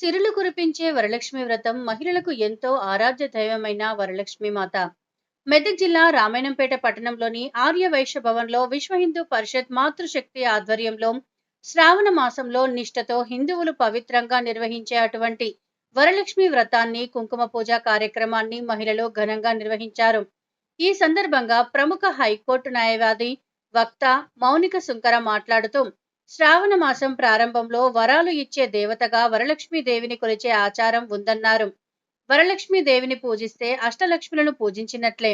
సిరులు కురిపించే వరలక్ష్మి వ్రతం మహిళలకు ఎంతో ఆరాధ్య దైవమైన వరలక్ష్మి మాత. మెదక్ జిల్లా రామాయణంపేట పట్టణంలోని ఆర్య వైశ్య భవన్లో విశ్వ హిందూ పరిషత్ మాతృశక్తి ఆధ్వర్యంలో శ్రావణ మాసంలో నిష్ఠతో హిందువులు పవిత్రంగా నిర్వహించే అటువంటి వరలక్ష్మి వ్రతాన్ని కుంకుమ పూజ కార్యక్రమాన్ని మహిళలు ఘనంగా నిర్వహించారు. ఈ సందర్భంగా ప్రముఖ హైకోర్టు న్యాయవాది వక్త మౌనిక సుంకర మాట్లాడుతూ, శ్రావణ మాసం ప్రారంభంలో వరాలు ఇచ్చే దేవతగా వరలక్ష్మీ దేవిని కొలిచే ఆచారం ఉందన్నారు. వరలక్ష్మీ దేవిని పూజిస్తే అష్టలక్ష్ములను పూజించినట్లే.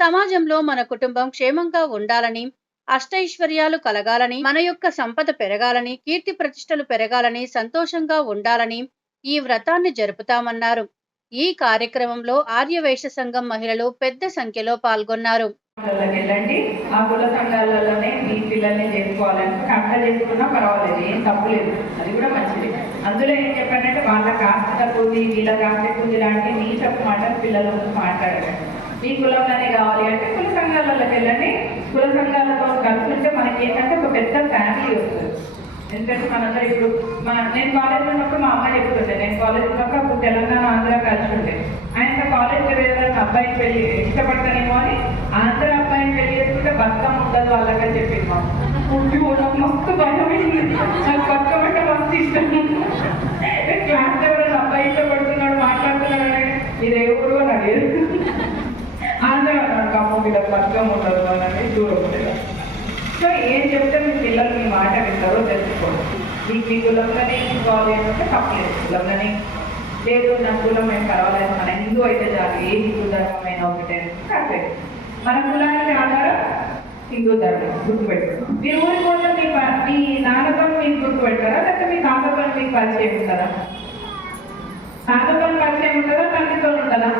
సమాజంలో మన కుటుంబం క్షేమంగా ఉండాలని, అష్టైశ్వర్యాలు కలగాలని, మన యొక్క సంపద పెరగాలని, కీర్తి ప్రతిష్టలు పెరగాలని, సంతోషంగా ఉండాలని ఈ వ్రతాన్ని జరుపుతామన్నారు. ఈ కార్యక్రమంలో ఆర్యవైశ్య సంఘం మహిళలు పెద్ద సంఖ్యలో పాల్గొన్నారు. వెళ్ళండి, ఆ కుల సంఘాలలోనే మీ పిల్లల్ని చేసుకోవాలని అట్లా చేసుకున్నా పర్వాలేదు, ఏం తప్పులేదు, అది కూడా మంచిది. అందులో ఏం చెప్పానంటే వాళ్ళ కాస్త తక్కువది వీళ్ళ కాస్త ఎక్కువది లాంటి మీ చెప్పు మాట పిల్లల ముందు మాట్లాడకండి. మీ కులంలోనే కావాలి అంటే కుల సంఘాలలోకి వెళ్ళండి. కుల సంఘాలతో కలిసి ఉంటే మనకి ఏంటంటే ఒక పెద్ద ఫ్యామిలీ వస్తుంది. ఎందుకంటే మనందరూ ఇప్పుడు నేను కాలేజ్ ఉన్నప్పుడు మా అమ్మాయి చెప్తుంటే, నేను కాలేజ్ ఉన్నప్పుడు అప్పుడు తెలంగాణ ఆంధ్ర కలిసి ఉంటే ఆయన కాలేజ్లో వేరే అబ్బాయిని పెళ్లి ఇష్టపడతానేమో అని ఆంధ్ర అబ్బాయిని పెళ్లి చేసుకుంటే బతుకమ్మ ఉండదు వాళ్ళకని చెప్పింది. మా నాకు మస్తు భయమైంది, నాకు బతుకమ్మ అంటే మస్తు ఇష్టం. క్లాస్ ఎవరైనా అబ్బాయి ఇష్టపడుతున్నాడు మాట్లాడుతున్నాడు అంటే ఇది ఎవరు అని అడిగేది. ఆంధ్ర అమ్మ మీద బతుకమ్మ ఉండదు అని దూరం ఉండేది. సో ఏం చెప్తే మీ పిల్లలు మీ మాట వింటారో తెలుసుకోండి. మీ కులంలోనే కావాలి అంటే తప్పలేదు, కులంలోనే లేదు నా కులం ఏం పర్వాలేదు, మన హిందూ అయితే చాలు, ఏ హిందూ ధర్మమైనా ఒకటే కాలేదు. మన కులానికి ఆధారం హిందూ ధర్మం, గుర్తుపెట్టుకోండి. మీరు ఊరికి పోతే మీ నాన్నపని మీకు గుర్తుపెడతారా, లేకపోతే మీ తాతపని మీకు పరిచయం ఉంటుందా? తాతపని పరిచయం ఉంటుందా, తండ్రితో ఉంటుందా?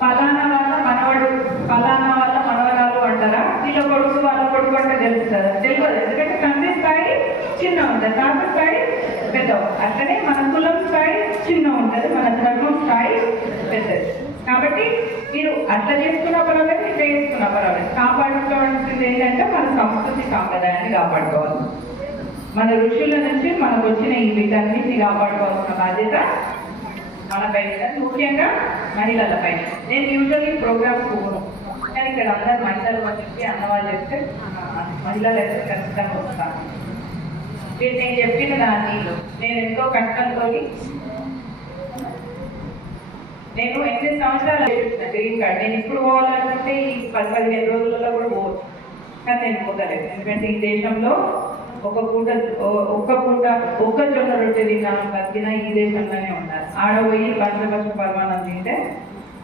ఫలానా వాళ్ళ మనవడు, ఫలానా వాళ్ళ మనవరాలు అంటారా? వీళ్ళ కొడుకు వాళ్ళ కొడుకు అంటే తెలుస్తుందా? తెలియదు. ఎందుకంటే తండ్రి స్థాయి చిన్న ఉంటుంది, తాత స్థాయి పెద్ద. అట్లనే మన కులం స్థాయి చిన్న ఉంటుంది, మన ధర్మం స్థాయి పెద్దది. కాబట్టి మీరు అట్లా చేసుకున్న పర్వాలేదు, ఇట్లా చేసుకున్న పర్వాలేదు. కాపాడుకోవాల్సింది ఏంటంటే మన సంస్కృతి సాంప్రదాయాన్ని కాపాడుకోవాలి. మన ఋషుల నుంచి మనకు వచ్చిన ఈ వీటన్నిటిని కాపాడుకోవాల్సిన బాధ్యత మన పైన, ముఖ్యంగా మహిళల పైన. నేను యూజువల్లీ ప్రోగ్రామ్స్ పోను, కానీ ఇక్కడ అందరు మహిళలు అని చెప్పి అన్నవాళ్ళు చెప్తే మహిళలు అయితే ఖచ్చితంగా వస్తాను. మీరు నేను చెప్పిన దాన్ని నేను ఎంతో కష్టంతో, నేను 8 సంవత్సరాలు గ్రీన్ కార్డ్. నేను ఇప్పుడు పోవాలనుకుంటే ఈ 10-15 రోజులలో కూడా పోవచ్చు, కానీ నేను పోతలేదు. ఎందుకంటే ఈ దేశంలో ఒక్క జొన్న రొట్టె తిన్నాను బతికినా ఈ దేశంలోనే ఉన్నారు. ఆడపోయి వర్ష పరమాణం తింటే